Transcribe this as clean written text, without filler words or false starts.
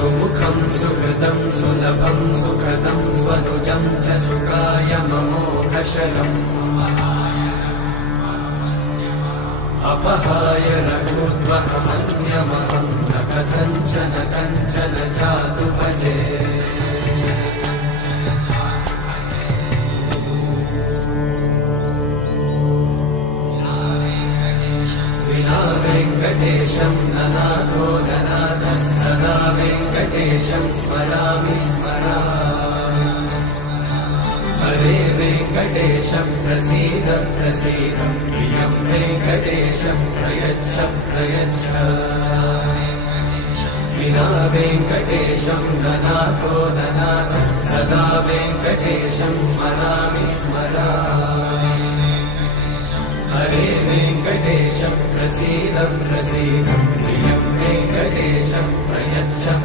सुमुखं सुहृदं सुलभं सुखदं स्वनुजं च सुखाय ममोघशलम् अपहाय रघुद्वहमन्यमहं न कथञ्चन कञ्चन जातु भजे विना वेङ्कटेशं ननाथो ननाथः सदा वेङ्कटेशं स्मरामि स्मरामि हरे वेङ्कटेशं प्रसीद प्रसीद प्रियं वेङ्कटेशं प्रयच्छ प्रयच्छ विना वेङ्कटेशं ननाथो ननाथः सदा वेङ्कटेशं स्मरामि स्मरामि हरे वेङ्कटेशं प्रसीद प्रसीद प्रियं वेङ्कटेशं प्रयच्छ